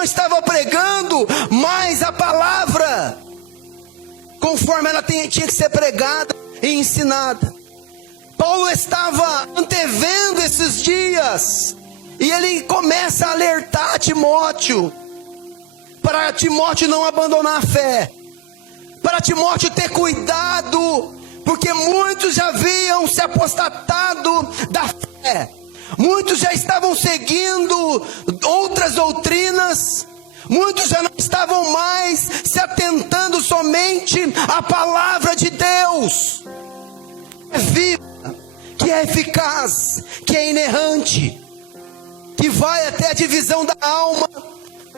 não estava pregando mais a palavra conforme ela tinha que ser pregada e ensinada. Paulo estava antevendo esses dias, e ele começa a alertar Timóteo, para Timóteo não abandonar a fé, para Timóteo ter cuidado, porque muitos já haviam se apostatado da fé, muitos já estavam seguindo outras doutrinas, muitos já não estavam mais se atentando somente à palavra de Deus, que é viva, que é eficaz, que é inerrante, que vai até a divisão da alma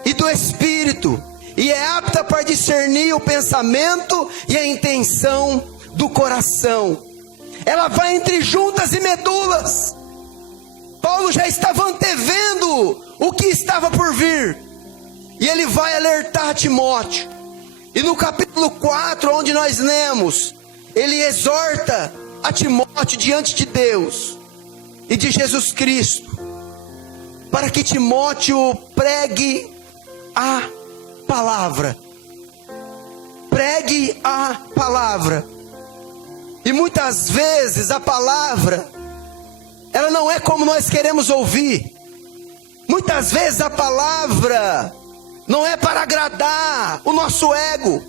e do espírito, e é apta para discernir o pensamento e a intenção do coração. Ela vai entre juntas e medulas. Paulo já estava antevendo o que estava por vir, e ele vai alertar Timóteo. E no capítulo 4, onde nós lemos, ele exorta a Timóteo diante de Deus e de Jesus Cristo, para que Timóteo pregue a palavra. Pregue a palavra. E muitas vezes a palavra, ela não é como nós queremos ouvir. Muitas vezes a palavra não é para agradar o nosso ego.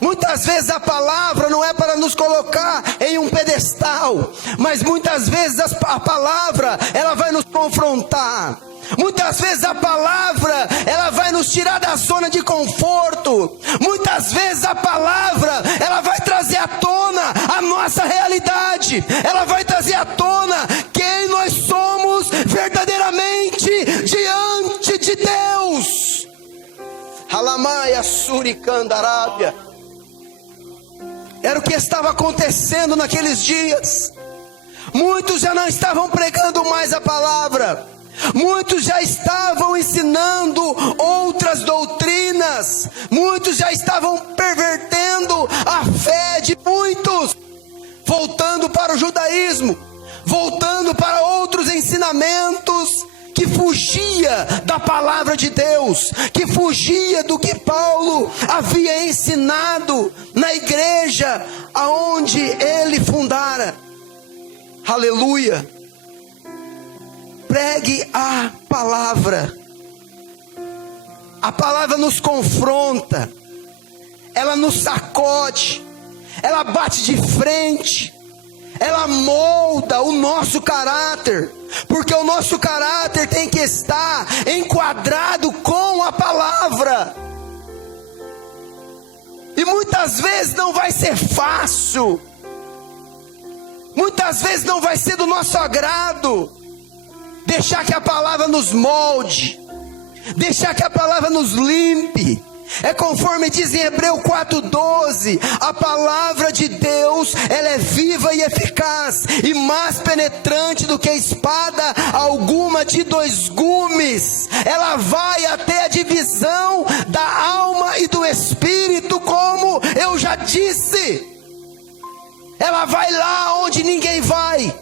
Muitas vezes a palavra não é para nos colocar em um pedestal, mas muitas vezes a palavra, ela vai nos confrontar. Muitas vezes a palavra, ela vai nos tirar da zona de conforto. Muitas vezes a palavra, ela vai trazer à tona a nossa realidade. Ela vai trazer à tona quem nós somos verdadeiramente diante de Deus. Halamaia Suricandarábia. Era o que estava acontecendo naqueles dias. Muitos já não estavam pregando mais a palavra. Muitos já estavam ensinando outras doutrinas. Muitos já estavam pervertendo a fé de muitos, voltando para o judaísmo, voltando para outros ensinamentos que fugia da palavra de Deus, que fugia do que Paulo havia ensinado na igreja aonde ele fundara. Aleluia. Pregue a palavra. A palavra nos confronta, ela nos sacode, ela bate de frente, ela molda o nosso caráter, porque o nosso caráter tem que estar enquadrado com a palavra. E muitas vezes não vai ser fácil, muitas vezes não vai ser do nosso agrado, deixar que a palavra nos molde, deixar que a palavra nos limpe. É conforme diz em Hebreus 4:12, a palavra de Deus, ela é viva e eficaz, e mais penetrante do que espada alguma de dois gumes. Ela vai até a divisão da alma e do espírito, como eu já disse. Ela vai lá onde ninguém vai.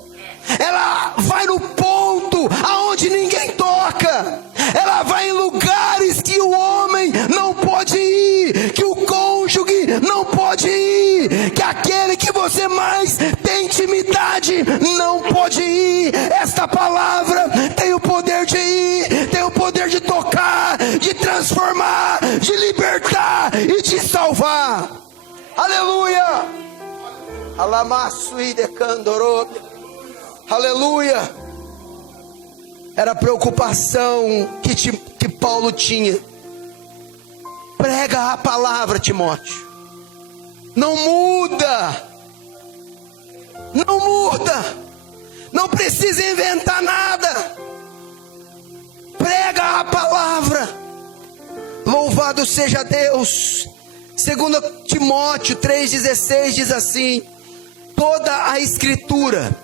Ela vai no ponto aonde ninguém toca. Ela vai em lugares que o homem não pode ir, que o cônjuge não pode ir, que aquele que você mais tem intimidade não pode ir. Esta palavra tem o poder de ir, tem o poder de tocar, de transformar, de libertar e de salvar. Aleluia. Alamassuide candorobe. Aleluia. Era a preocupação que Paulo tinha. Prega a palavra, Timóteo. Não muda. Não muda. Não precisa inventar nada. Prega a palavra. Louvado seja Deus. 2 Timóteo 3,16 diz assim: toda a escritura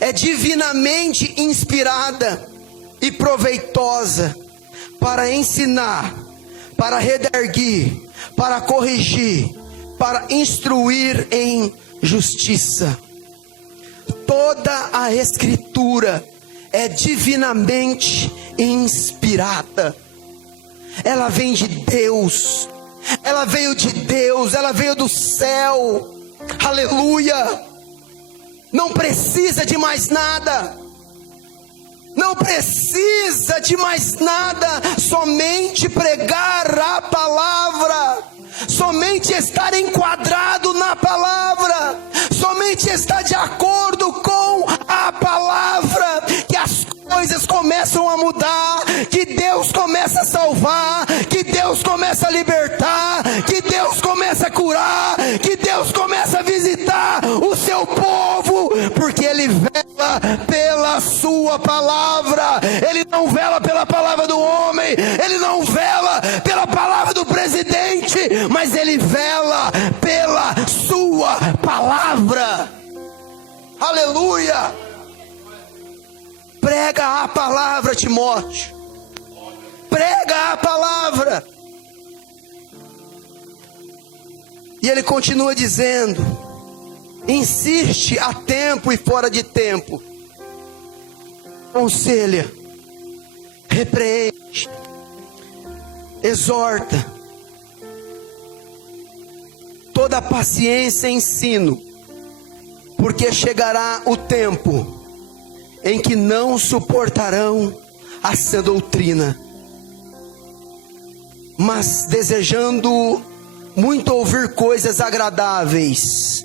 é divinamente inspirada e proveitosa para ensinar, para redarguir, para corrigir, para instruir em justiça. Toda a escritura é divinamente inspirada. ela vem de Deus, ela veio de Deus, ela veio do céu, aleluia. Não precisa de mais nada, não precisa de mais nada, somente pregar a palavra, somente estar enquadrado na palavra, somente estar de acordo com a palavra, que as coisas começam a mudar, que Deus começa a salvar, que Deus começa a libertar, que Deus começa a curar, que Deus começa a visitar o seu povo, porque Ele vela pela sua palavra. Ele não vela pela palavra do homem, Ele não vela pela palavra do presidente, mas Ele vela pela sua palavra, aleluia. Prega a palavra, Timóteo, prega a palavra. E ele continua dizendo: insiste a tempo e fora de tempo, aconselha, repreende, exorta, toda paciência e ensino, porque chegará o tempo em que não suportarão a sã doutrina, mas desejando muito ouvir coisas agradáveis,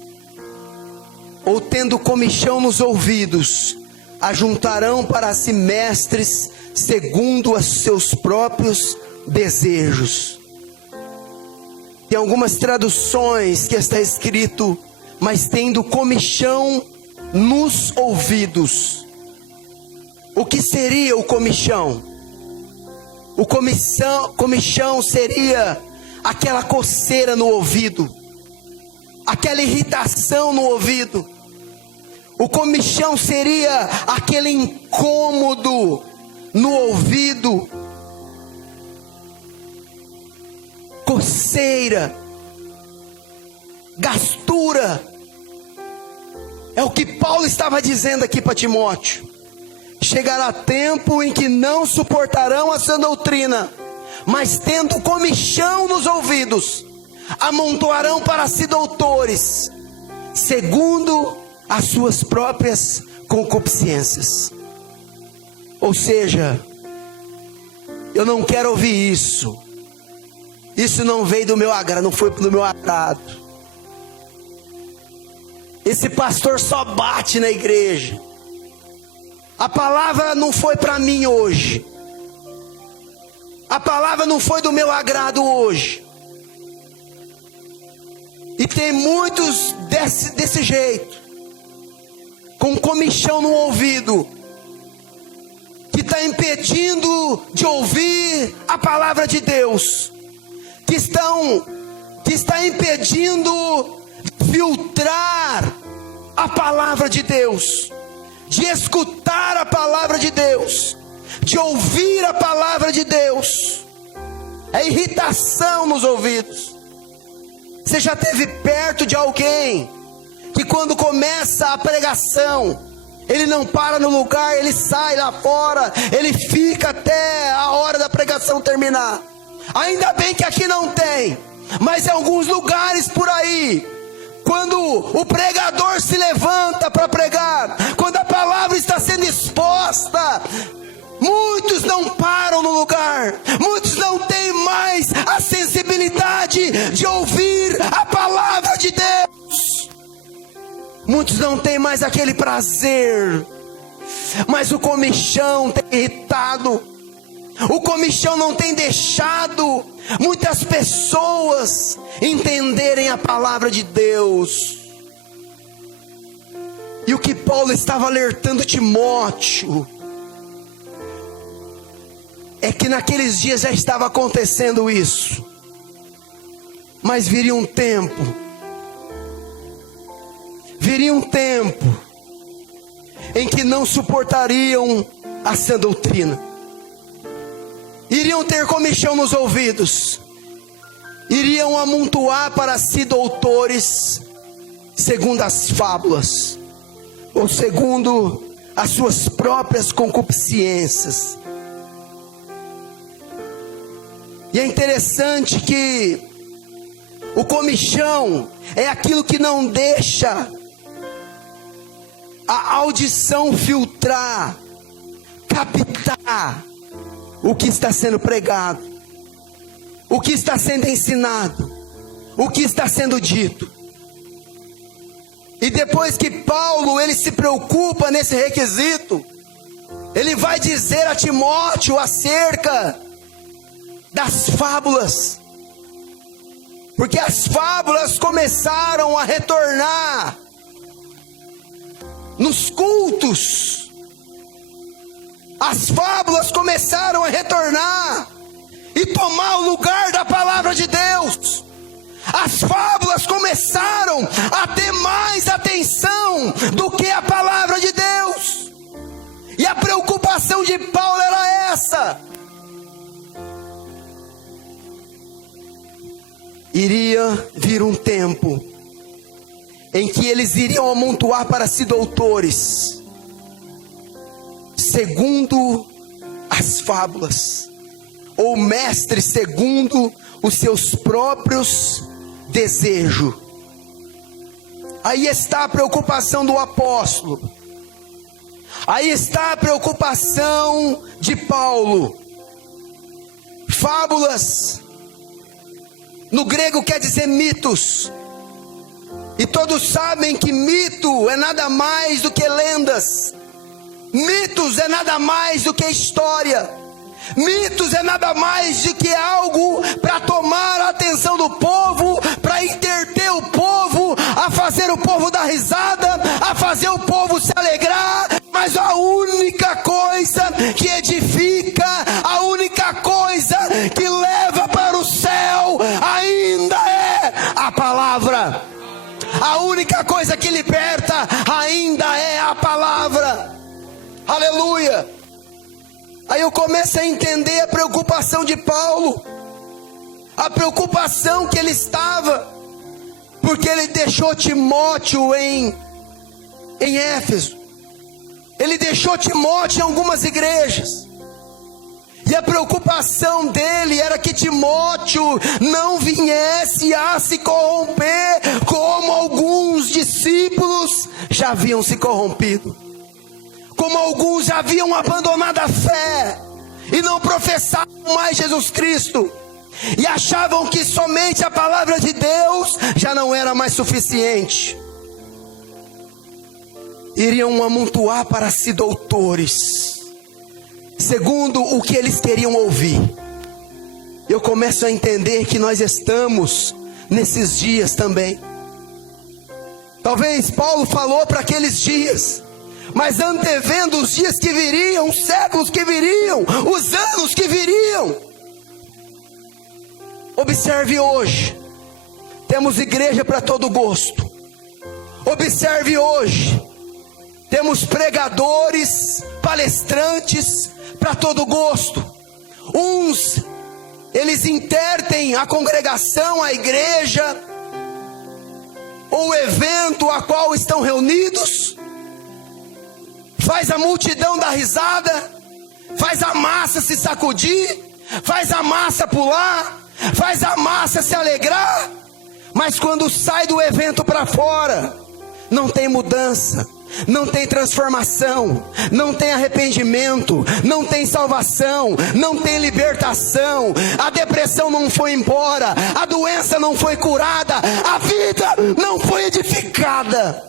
ou tendo comichão nos ouvidos, ajuntarão para si mestres segundo os seus próprios desejos. Tem algumas traduções que está escrito, mas tendo comichão nos ouvidos. O que seria o comichão? O comichão seria aquela coceira no ouvido, aquela irritação no ouvido. O comichão seria aquele incômodo no ouvido, coceira, gastura. É o que Paulo estava dizendo aqui para Timóteo. Chegará tempo em que não suportarão a sã doutrina, mas tendo comichão nos ouvidos, amontoarão para si doutores, segundo as suas próprias concupiscências. Ou seja, eu não quero ouvir isso. Isso não veio do meu agrado, não foi do meu agrado. Esse pastor só bate na igreja. A palavra não foi para mim hoje. A palavra não foi do meu agrado hoje. E tem muitos desse jeito, com comichão no ouvido, que está impedindo de ouvir a palavra de Deus, que está impedindo de filtrar a palavra de Deus, de escutar a palavra de Deus, de ouvir a palavra de Deus. É irritação nos ouvidos. Você já esteve perto de alguém que quando começa a pregação, ele não para no lugar, ele sai lá fora, ele fica até a hora da pregação terminar? Ainda bem que aqui não tem, mas em alguns lugares por aí, quando o pregador se levanta para pregar, quando a palavra está sendo exposta, muitos não param no lugar, muitos não têm mais a sensibilidade de ouvir a palavra de Deus, muitos não têm mais aquele prazer, mas o comichão tem irritado, o comichão não tem deixado muitas pessoas entenderem a palavra de Deus. E o que Paulo estava alertando Timóteo é que naqueles dias já estava acontecendo isso, mas viria um tempo em que não suportariam a sã doutrina, iriam ter comichão nos ouvidos, iriam amontoar para si doutores segundo as fábulas, ou segundo as suas próprias concupiscências. E é interessante que o comichão é aquilo que não deixa a audição filtrar, captar o que está sendo pregado, o que está sendo ensinado, o que está sendo dito. E depois que Paulo ele se preocupa nesse requisito, ele vai dizer a Timóteo acerca das fábulas, porque as fábulas começaram a retornar nos cultos. As fábulas começaram a retornar e tomar o lugar da palavra de Deus. As fábulas começaram a ter mais atenção do que a palavra de Deus. E a preocupação de Paulo era essa: iria vir um tempo em que eles iriam amontoar para si doutores, segundo as fábulas, ou mestres segundo os seus próprios desejos. Aí está a preocupação do apóstolo, aí está a preocupação de Paulo. Fábulas no grego quer dizer mitos, e todos sabem que mito é nada mais do que lendas. Mitos é nada mais do que história. Mitos é nada mais do que algo para tomar a atenção do povo, para entreter o povo, a fazer o povo dar risada, a fazer o povo se alegrar. Mas a única coisa que edifica, a única coisa que leva para o céu ainda é a palavra. A única coisa que liberta ainda é a palavra. Aleluia. Aí eu começo a entender a preocupação de Paulo, a preocupação que ele estava, porque ele deixou Timóteo em Éfeso, ele deixou Timóteo em algumas igrejas, e a preocupação dele era que Timóteo não viesse a se corromper, como alguns discípulos já haviam se corrompido, como alguns já haviam abandonado a fé e não professavam mais Jesus Cristo, e achavam que somente a palavra de Deus já não era mais suficiente. Iriam amontoar para si doutores, segundo o que eles queriam ouvir. Eu começo a entender que nós estamos nesses dias também. Talvez Paulo falou para aqueles dias, mas antevendo os dias que viriam, os séculos que viriam, os anos que viriam. Observe hoje, temos igreja para todo gosto. Observe hoje, temos pregadores, palestrantes para todo gosto. Uns, eles intertem a congregação, a igreja, ou o evento a qual estão reunidos, faz a multidão dar risada, faz a massa se sacudir, faz a massa pular, faz a massa se alegrar, mas quando sai do evento para fora, não tem mudança, não tem transformação, não tem arrependimento, não tem salvação, não tem libertação. A depressão não foi embora, a doença não foi curada, a vida não foi edificada.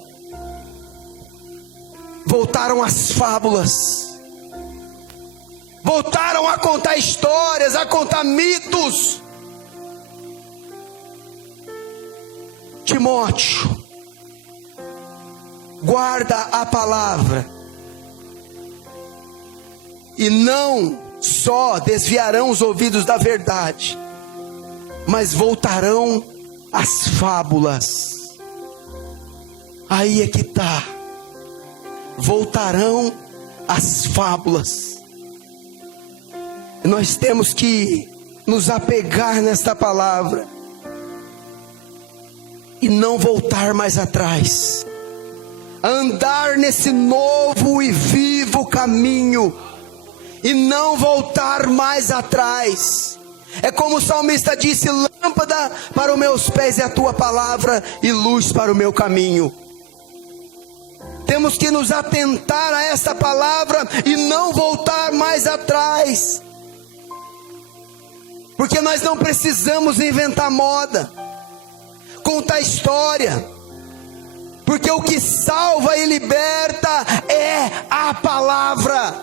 Voltaram às fábulas, voltaram a contar histórias, a contar mitos. Timóteo, guarda a palavra, e não só desviarão os ouvidos da verdade, mas voltarão às fábulas. Aí é que está. Voltarão às fábulas. Nós temos que nos apegar nesta palavra e não voltar mais atrás, andar nesse novo e vivo caminho e não voltar mais atrás. É como o salmista disse: lâmpada para os meus pés é a tua palavra e luz para o meu caminho. Temos que nos atentar a esta palavra e não voltar mais atrás. Porque nós não precisamos inventar moda, contar história. Porque o que salva e liberta é a palavra.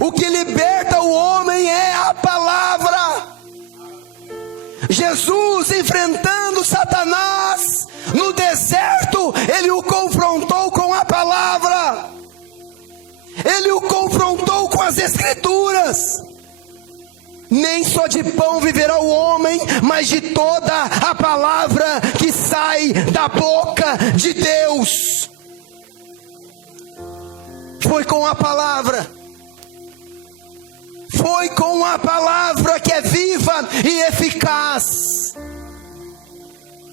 O que liberta o homem é a palavra. Jesus, enfrentando Satanás no deserto, ele o confrontou com a palavra. Ele o confrontou com as Escrituras. Nem só de pão viverá o homem, mas de toda a palavra que sai da boca de Deus. Foi com a palavra. Foi com a palavra que é viva e eficaz.